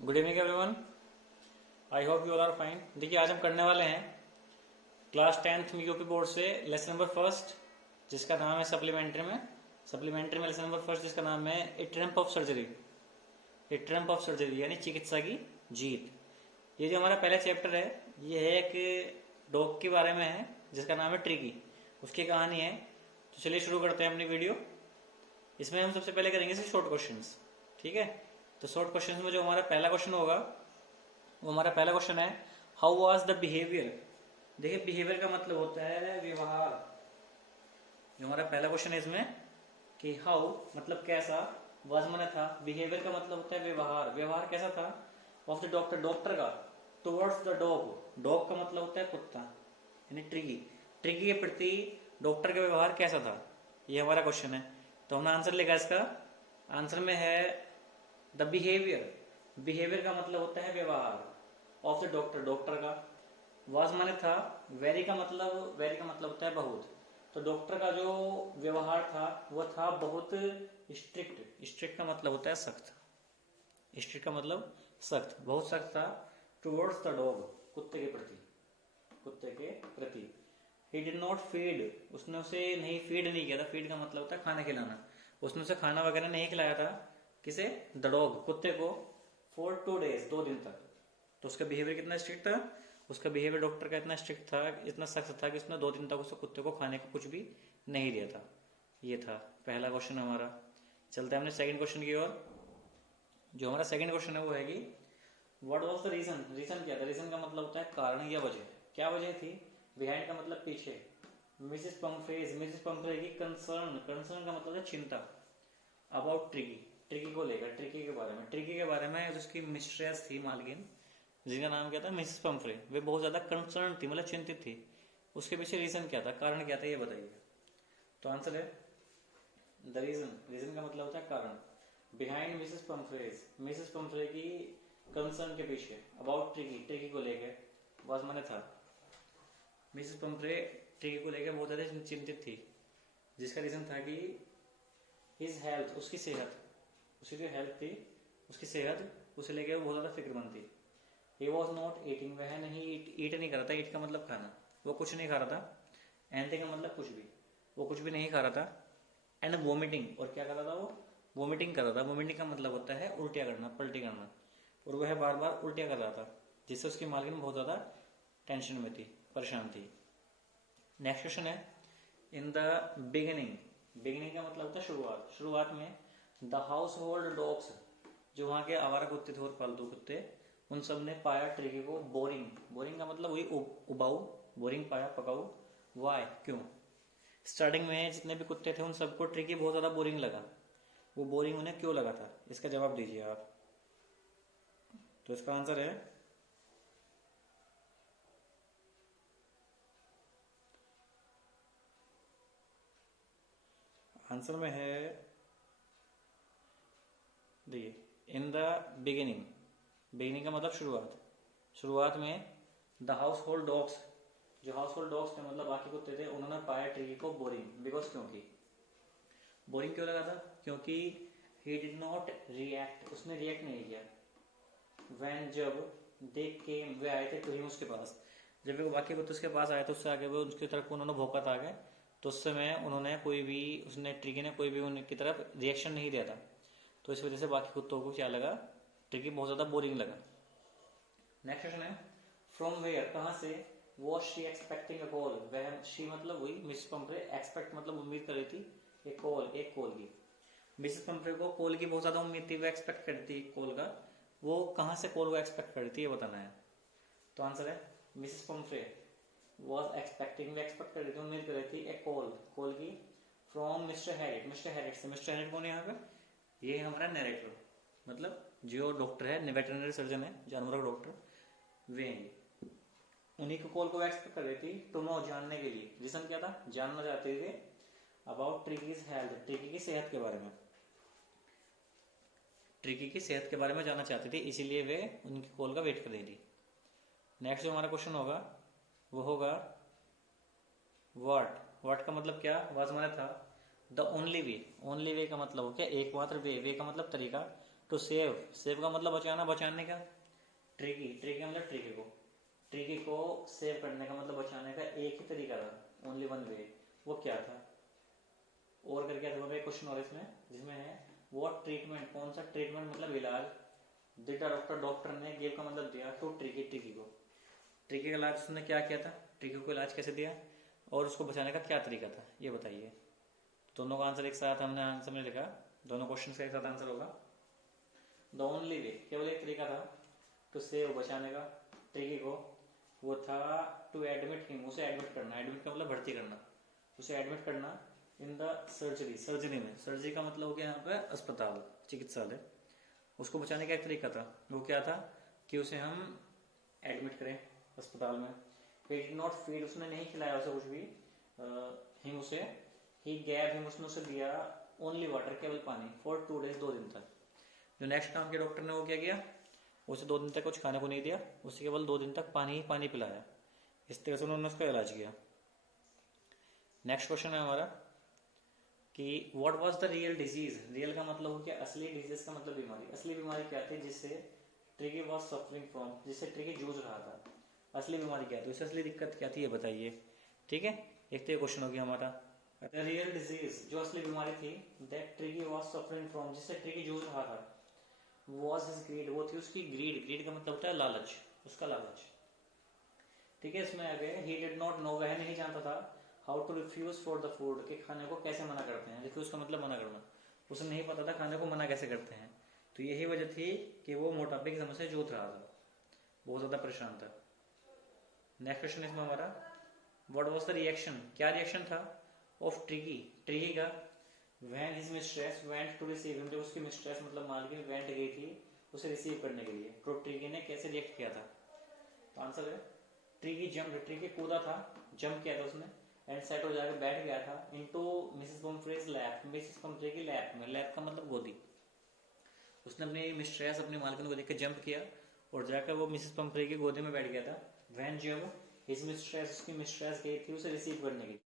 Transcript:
Good evening everyone. I hope you all are fine. देखिए आज हम करने वाले हैं क्लास 10th यूपी बोर्ड से लेसन नंबर फर्स्ट, जिसका नाम है सप्लीमेंट्री में लेसन नंबर फर्स्ट जिसका नाम है a triumph of surgery. A triumph of surgery यानी चिकित्सा की जीत। ये जो हमारा पहला चैप्टर है ये है एक डॉग के बारे में है जिसका नाम है ट्रिकी। उसकी कहानी है। तो चलिए शुरू करते हैं अपनी वीडियो। इसमें हम सबसे पहले करेंगे शॉर्ट क्वेश्चंस। ठीक है, तो शॉर्ट क्वेश्चंस में जो हमारा पहला क्वेश्चन होगा वो हमारा पहला क्वेश्चन है हाउ वाज द बिहेवियर। देखिए बिहेवियर का मतलब होता है व्यवहार। जो हमारा पहला क्वेश्चन है इसमें कि हाउ मतलब कैसा, वाज माने था, बिहेवियर का मतलब होता है व्यवहार। व्यवहार कैसा था ऑफ द डॉक्टर, डॉक्टर का टुवर्ड्स द डॉग। डॉग का मतलब होता है कुत्ता यानी ट्रिकी। ट्रिकी के प्रति डॉक्टर का व्यवहार कैसा था, ये हमारा क्वेश्चन है। तो हमने आंसर लिखा इसका। आंसर में है द बिहेवियर। बिहेवियर का मतलब होता है व्यवहार ऑफ द डॉक्टर, डॉक्टर का। वाज माने था, वेरी का मतलब होता है बहुत। तो डॉक्टर का जो व्यवहार था वो था बहुत स्ट्रिक्ट। स्ट्रिक्ट का मतलब होता है सख्त। स्ट्रिक्ट का मतलब सख्त, बहुत सख्त था। टुवर्ड्स द डॉग, कुत्ते के प्रति, कुत्ते के प्रति। ही डिड नॉट फीड, उसने उसे नहीं फीड नहीं किया था। फीड का मतलब होता है खाना खिलाना। उसने उसे खाना वगैरह नहीं खिलाया था। किसे? द डॉग, कुत्ते को। फॉर 2 days, 2 दिन तक। तो उसका बिहेवियर कितना स्ट्रिक्ट था? उसका बिहेवियर डॉक्टर का इतना स्ट्रिक्ट था, इतना सख्त था कि उसने 2 दिन तक उस कुत्ते को खाने को कुछ भी नहीं दिया था। ये था पहला क्वेश्चन हमारा। चलते हैं हमने सेकंड क्वेश्चन की ओर। जो हमारा सेकंड क्वेश्चन है वो है कि what was the reason. Reason क्या था? रीजन का मतलब होता है कारण या वजह। क्या वजह थी? बिहाइंड का मतलब पीछे। मिसेस पंफ्रे की कंसर्न, कंसर्न का मतलब है चिंता। अबाउट ट्रिकी, ट्रिकी को लेकर, ट्रिकी के बारे में। ट्रिकी के बारे में उसकी मिस्ट्रेस थी मालकिन, जिनका नाम क्या था? Mrs Pomfrey. वे बहुत ज्यादा कंसर्न थी, मतलब चिंतित थी। उसके पीछे रीजन क्या था, कारण क्या था, ये बताइए। तो आंसर है द रीजन। रीजन का मतलब होता है कारण। बिहाइंड मिसेस पंफ्रेज, मिसेस पंफ्रे की कंसर्न के पीछे। अबाउट ट्रिकी, ट्रिकी को लेकर। वाज माने था। मिसेस पंफ्रे ट्रिकी को लेकर बहुत ज्यादा चिंतित थी, जिसका रीजन था कि हिज हेल्थ, उसकी सेहत, उसकी जो हेल्थ थी, उसकी सेहत, उसे लेके वो बहुत ज्यादा फिक्रमंद थी। ही वॉज नॉट ईटिंग, वह नहीं ईट नहीं कर रहा था। ईट का मतलब खाना, वो कुछ नहीं खा रहा था। एंटी का मतलब कुछ भी, वो कुछ भी नहीं खा रहा था। एंड वोमिटिंग, और क्या कर रहा था वो? वोमिटिंग कर रहा था। वोमिटिंग का मतलब होता है उल्टिया करना, पलटी करना। और वह बार बार उल्टिया कर रहा था, जिससे उसकी मालकिन बहुत ज्यादा टेंशन में थी, परेशान थी। नेक्स्ट क्वेश्चन है इन द बिगिनिंग। बिगिनिंग का मतलब होता है शुरुआत। शुरुआत में द हाउस होल्ड डॉग्स, जो वहां के आवारा कुत्ते थे और पालतू कुत्ते, उन सब ने पाया ट्रिकी को बोरिंग। बोरिंग का मतलब वही उबाऊ। बोरिंग पाया, पकाऊ। वाई, क्यों? स्टार्टिंग में जितने भी कुत्ते थे उन सबको ट्रिकी बहुत ज्यादा बोरिंग लगा। वो बोरिंग उन्हें क्यों लगा था, इसका जवाब दीजिए आप। तो इसका आंसर है आंसर में है, देखिए इन द बिगिनिंग। बिगिनिंग का मतलब शुरुआत। शुरुआत में द हाउस होल्ड डॉग्स, जो हाउस होल्ड डॉग्स थे मतलब बाकी कुत्ते थे, उन्होंने पाया ट्रिकी को बोरिंग। बिकॉज, क्योंकि। बोरिंग क्यों लगा था? क्योंकि ही डिड नॉट रिएक्ट, उसने रिएक्ट नहीं किया। वैन, जब दे केम, वे आए थे टू हिम, उसके पास। जब वो बाकी कुत्ते उसके पास आए तो उससे आगे वो उसकी तरफ उन्होंने भौंका था आगे। तो उस समय उन्होंने कोई भी, उसने ट्रिकी ने कोई भी उनकी तरफ रिएक्शन नहीं दिया था। तो इस वजह से बाकी कुत्तों को क्या लगा? ट्रिकी बहुत ज्यादा बोरिंग लगा। नेक्स्ट क्वेश्चन है फ्रॉम वेयर, कहां से। Was she expecting a call, वह शी मतलब वही मिस पंपरे, एक्सपेक्ट मतलब उम्मीद कर रही थी एक कॉल, एक कॉल की। मिसेस पंपरे को कॉल की बहुत ज्यादा उम्मीद थी, वो एक्सपेक्ट करती थी कॉल का। वो कहां से कॉल को एक्सपेक्ट करती है, ये बताना है। तो आंसर है मिसेस पंपरे वॉज एक्सपेक्टिंग, वो एक्सपेक्ट कर रही थी, उम्मीद कर रही थी एक कॉल, कॉल की। From mister Herriot, mister Herriot से। मिस्टर हैरिट कौन है यहाँ पे? ये है हमारा नरेटर, मतलब जो डॉक्टर है, वेटरनरी सर्जन है, जानवरों का डॉक्टर, वे हैं। उन्हीं को कॉल को एक्सपेक्ट कर रही थी टू नो, जानने के लिए। रीजन क्या था? जानना चाहते थे अबाउट ट्रिकीज हेल्थ, ट्रिकी की सेहत के बारे में। ट्रिकी की सेहत के बारे में जानना चाहती थी, इसीलिए वे उनकी कॉल का वेट कर रही थी। नेक्स्ट जो हमारा क्वेश्चन होगा वो होगा व्हाट। व्हाट का मतलब क्या? वाज माने था। The only way, only way का मतलब हो क्या? एकमात्र वे, वे का मतलब तरीका। टू सेव, सेव का मतलब बचाना, बचाने का। ट्रिकी, ट्रिकी का मतलब ट्रिकी को सेव करने का मतलब बचाने का एक ही तरीका था, ओनली वन वे। वो क्या था? और करके था क्वेश्चन और इसमें, जिसमें है व्हाट ट्रीटमेंट, कौन सा ट्रीटमेंट मतलब इलाज, द डॉक्टर ने गिव का मतलब दिया टू ट्रिकी, ट्रिकी को। ट्रिकी का इलाज उसने क्या किया था, ट्रिकी को इलाज कैसे दिया, और उसको बचाने का क्या तरीका था, ये बताइए। दोनों का आंसर एक साथ हमने आंसर में लिखा, दोनों क्वेश्चन का एक साथ आंसर होगा। द ओनली वे, केवल एक तरीका था टू सेव, बचाने का ट्रिकी को, वो था टू एडमिट हिम, उसे एडमिट करना। एडमिट का मतलब भर्ती करना, उसे एडमिट करना इन द सर्जरी, सर्जरी में। सर्जरी का मतलब हो गया यहाँ पे अस्पताल, चिकित्सालय। उसको बचाने का एक तरीका था, वो क्या था कि उसे हम एडमिट करें अस्पताल में। ही डिड नॉट फीड, उसने नहीं खिलाया उसे कुछ भी, हिम उसे, ही गैव हिम, उसने उसे दिया ओनली वाटर, केवल पानी, फॉर 2 days, 2 दिन तक। जो नेक्स्ट काम किया डॉक्टर ने वो क्या किया, उसे 2 दिन तक कुछ खाने को नहीं दिया, उसे केवल 2 दिन तक पानी ही पानी पिलाया। इस तरह से उन्होंने उसका इलाज किया। नेक्स्ट क्वेश्चन है हमारा कि what was the real disease. Real का मतलब हो गया असली, डिजीज का मतलब बीमारी। असली बीमारी क्या थी जिससे ट्रिकी वाज सफरिंग फ्रॉम, जिससे ट्रिकी जूझ रहा था। असली बीमारी क्या थी, उससे असली दिक्कत क्या थी, ये बताइए। ठीक है, एक तो ये क्वेश्चन हो गया हमारा। द रियल डिजीज, जो असली बीमारी थी, that tricky was suffering from, जिससे ट्रिकी जूझ रहा था, वॉज हिज ग्रीड, वो थी उसकी ग्रीड। ग्रीड का मतलब होता है लालच, उसका लालच। ठीक है, इसमें आगे ही डिड नॉट नो, वह नहीं जानता था, how to refuse for the food, कि खाने को कैसे मना करते हैं। रिफ्यूज का मतलब मना करना, उसे नहीं पता था खाने को मना कैसे करते हैं। तो यही वजह थी कि वो मोटापे की समस्या जूझ रहा था, बहुत ज्यादा परेशान था। नेक्स्ट क्वेश्चन इसमें हमारा, व्हाट वाज द रिएक्शन, क्या रिएक्शन था ऑफ ट्रिकी, ट्रिकी का, when his mistress went to receive him, जब उसकी मिस्ट्रेस मतलब मालकिन वेंट गई थी उसे रिसीव करने के लिए, तो ट्रिकी ने कैसे रिएक्ट किया था। तो आंसर है ट्रिकी जंप, ट्रिकी कूदा था, जंप किया था उसने, एंड सेट हो जाकर बैठ गया था into Mrs Pumphrey's lap, Mrs Pumphrey की लैप में। लैप का मतलब गोदी। उसने अपनी मिस्ट्रेस, अपनी मालकिन को देख के जंप किया और जाकर वो मिसेस पम्फ्रे की गोदी में बैठ गया था। वैन जब हिज मिस्ट्रेस, उसकी मिस्ट्रेस गई थी उसे रिसीव करने की।